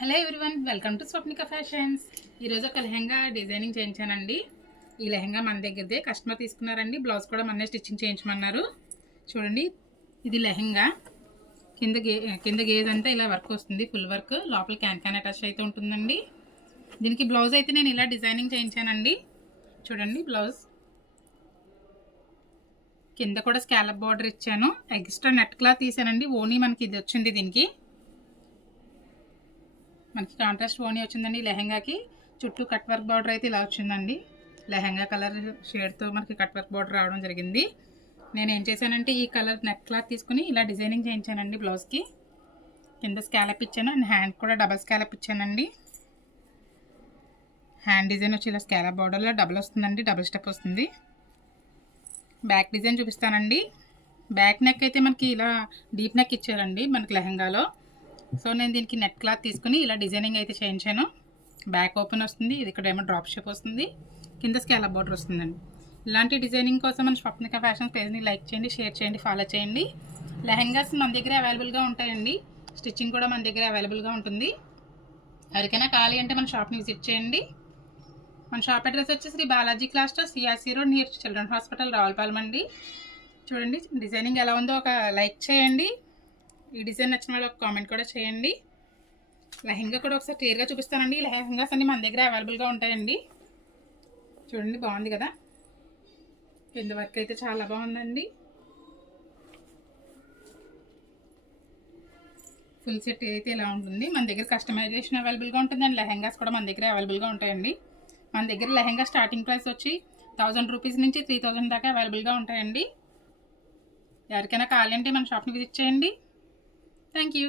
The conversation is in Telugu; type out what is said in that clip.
Hello everyone, welcome to Swapnika fashions. ఈరోజు ఒక లెహంగా డిజైనింగ్ చేయించానండి. ఈ లెహంగా మన దగ్గరదే కస్టమర్ తీసుకున్నారండి. బ్లౌజ్ కూడా మననే స్టిచ్చింగ్ చేయించమన్నారు. చూడండి, ఇది లెహంగా. కింద గేజ్ అంతా ఇలా వర్క్ వస్తుంది, ఫుల్ వర్క్. లోపల క్యాన్ అటాచ్ అయితే ఉంటుందండి. దీనికి బ్లౌజ్ అయితే నేను ఇలా డిజైనింగ్ చేయించానండి. చూడండి, బ్లౌజ్ కింద కూడా స్కాలప్ బార్డర్ ఇచ్చాను. ఎక్స్ట్రా నెట్ క్లాత్ తీసానండి. ఓనీ మనకి ఇది వచ్చింది. దీనికి మనకి కాంట్రాస్ట్ ఓనీ వచ్చిందండి. లెహంగాకి చుట్టూ కట్ వర్క్ బార్డర్ అయితే ఇలా వచ్చిందండి. లెహంగా కలర్ షేడ్తో మనకి కట్ వర్క్ బార్డర్ రావడం జరిగింది. నేను ఏం చేశానంటే ఈ కలర్ నెక్ క్లాత్ తీసుకుని ఇలా డిజైనింగ్ చేయించానండి. బ్లౌజ్కి కింద స్కాలప్ ఇచ్చాను అండ్ హ్యాండ్ కూడా డబల్ స్కాలప్ ఇచ్చానండి. హ్యాండ్ డిజైన్ వచ్చి ఇలా స్కాలప్ బార్డర్లో డబల్ వస్తుందండి, డబల్ స్టెప్ వస్తుంది. బ్యాక్ డిజైన్ చూపిస్తానండి. బ్యాక్ నెక్ అయితే మనకి ఇలా డీప్ నెక్ ఇచ్చారండి మనకి లెహంగాలో. సో నేను దీనికి నెట్ క్లాత్ తీసుకుని ఇలా డిజైనింగ్ అయితే చేయించాను. బ్యాక్ ఓపెన్ వస్తుంది, ఇది ఇక్కడ ఏమో డ్రాప్ షేప్ వస్తుంది, కింద స్కాలప్ బార్డర్ వస్తుందండి. ఇలాంటి డిజైనింగ్ కోసం మన స్వప్నిక ఫ్యాషన్ పేజ్ని లైక్ చేయండి, షేర్ చేయండి, ఫాలో చేయండి. లెహంగాస్ మన దగ్గర అవైలబుల్గా ఉంటాయండి. స్టిచ్చింగ్ కూడా మన దగ్గర అవైలబుల్గా ఉంటుంది. ఎవరికైనా కావాలి అంటే మన షాప్ని విజిట్ చేయండి. మన షాప్ అడ్రస్ వచ్చి శ్రీ బాలాజీ క్లాస్టో, CRC road, near children hospital, Ravulapalem అండి. చూడండి, డిజైనింగ్ ఎలా ఉందో ఒక లైక్ చేయండి. ఈ డిజైన్ నచ్చిన వాళ్ళు ఒక కామెంట్ కూడా చేయండి. లెహంగా కూడా ఒకసారి క్లియర్గా చూపిస్తానండి. ఈ లెహంగాస్ అన్ని మన దగ్గర అవైలబుల్గా ఉంటాయండి. చూడండి, బాగుంది కదా. కింద వర్క్ అయితే చాలా బాగుందండి. ఫుల్ సెట్ అయితే ఇలా ఉంటుంది. మన దగ్గర కస్టమైజేషన్ అవైలబుల్గా ఉంటుందండి. లెహంగాస్ కూడా మన దగ్గర అవైలబుల్గా ఉంటాయండి. మన దగ్గర లెహంగా స్టార్టింగ్ ప్రైస్ వచ్చి 1000 రూపీస్ నుంచి 3000 దాకా అవైలబుల్గా ఉంటాయండి. ఎవరికైనా కావాలి అంటే మన షాప్ని విజిట్ చేయండి. Thank you.